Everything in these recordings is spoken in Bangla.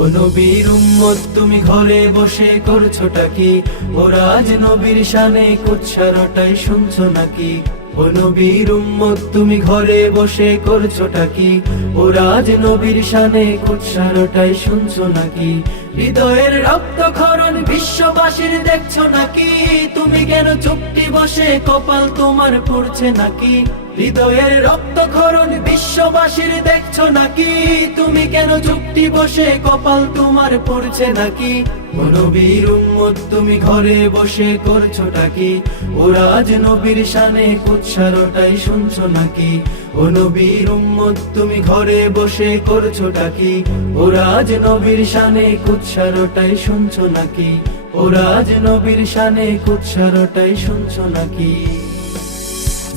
ও নবীর উম্মত তুমি ঘরে বসে করছোটা কি? ও রাজ নবীর শানে কুৎসারটাই শুনছো নাকি? ও নবীর উম্মত তুমি ঘরে বসে করছোটা কি? ও রাজ নবীর শানে কুৎসারটাই শুনছো নাকি? হৃদয়ের রক্তক্ষরণ বিশ্ববাসীর দেখছো নাকি? তুমি কেন চুপটি বসে কপাল তোমার পড়ছে নাকি? হৃদয়ের রক্তক্ষরণ বিশ্ববাসীর দেখছো নাকি? তুমি কেন চুপটি বসে কপাল তোমার পড়ছে নাকি? ও নবীর উম্মত তুমি ঘরে বসে করছোটা কি? ও রাজ নবীর শানে কুৎসারটাই শুনছো নাকি? ও নবীর উম্মত তুমি ঘরে বসে করছোটা কি? ও রাজ নবীর শানে কুৎসারটাই শুনছো নাকি? ও রাজ নবীর শানে কুৎসারটাই শুনছো নাকি?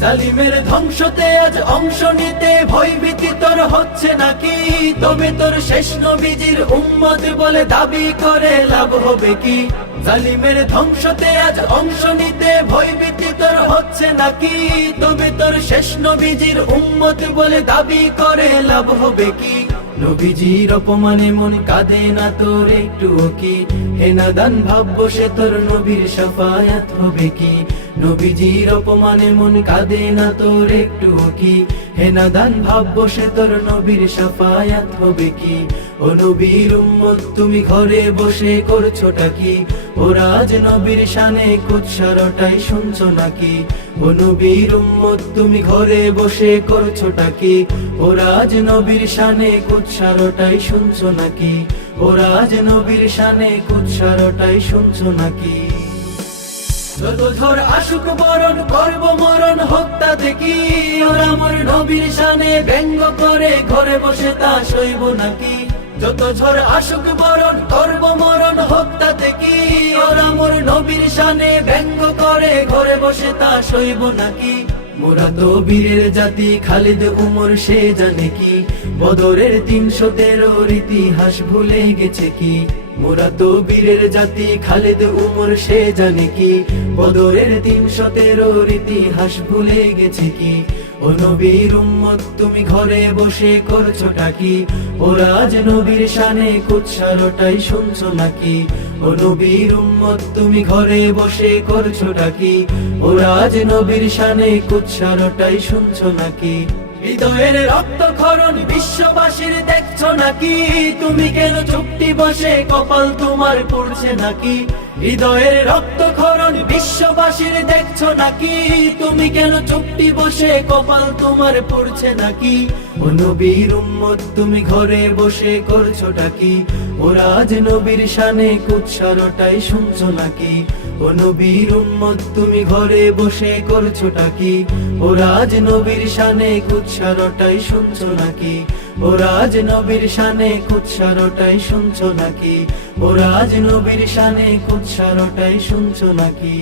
জালিমের ধ্বংসতে আজ অংশ নিতে ভয়ভীতি তোর হচ্ছে নাকি? তবে তোর শেষ নবীজির উম্মত বলে দাবি করে লাভ হবে কি? জালিমের ধ্বংসতে আজ অংশ নিতে ভয়ভীতি তোর হচ্ছে নাকি? তবে তোর শেষ নবীজির উম্মত বলে দাবি করে লাভ হবে কি? নবীজির অপমানে মন কাঁদে না তোর একটুও কি? হে নাদান ভাব বসে তোর নবীর শাফায়াত হবে কি? নবীজির অপমানে মন কাঁদে না তোর একটুও কি? হে নাদান ভাব বসে তোর নবীর শাফায়াত হবে কি? ও নবীর উম্মত তুমি ঘরে বসে করছোটা কি? ও রাজ নবীর শানে কুৎসারটাই শুনছো নাকি? ও নবীর উম্মত তুমি ঘরে বসে করছোটা কি? ও রাজ নবীর শানে কুৎসারটাই শুনছো নাকি? ও রাজ নবীর শানে কুৎসারটাই শুনছো নাকি? যত ঝড় আসুক বরণ করব মরণ হত্যা দেখি, ওরা মোর নবীর শানে ব্যঙ্গ করে ঘরে বসে তা সইব নাকি? যত ঝড় আসুক বরণ করব মরণ হত্যা দেখি, ওরা মোর নবীর শানে ব্যঙ্গ করে ঘরে বসে তা সইব নাকি? মোরা তো বীরের জাতি, খালিদ উমর সে জানে কি? বদরের 313 ইতিহাস ভুলে গেছে কি? মোরা তো বীরের জাতি, খালিদ উমর সে জানে কি? বদরের 313 ইতিহাস ভুলে গেছে কি? ও নবীর উম্মত তুমি ঘরে বসে করছোটা কি? ও রাজ নবীর শানে কুৎসারটাই শুনছো নাকি? ও নবীর উম্মত তুমি ঘরে বসে করছোটা কি? ও রাজ নবীর শানে কুৎসারটাই শুনছো নাকি? হৃদয়ের রক্তক্ষরণ বিশ্ববাসীর দেখছো নাকি? তুমি কেন চুপটি বসে কপাল তোমার পড়ছে নাকি? হৃদয়ের রক্তক্ষরণ বিশ্ববাসীর দেখছো নাকি? তুমি কেন চুপটি বসে কপাল তোমার পড়ছে নাকি? ও নবীর উম্মত তুমি ঘরে বসে করছোটা কি? ও রাজ নবীর শানে কুৎসারটাই শুনছো নাকি? ও নবীর উম্মত তুমি ঘরে বসে করছোটা কি? ও রাজ নবীর শানে কুৎসারটাই শুনছো নাকি? ও রাজ নবীর শানে কুৎসারটাই শুনছো নাকি? ও রাজ নবীর শানে কুৎসারটাই শুনছো নাকি?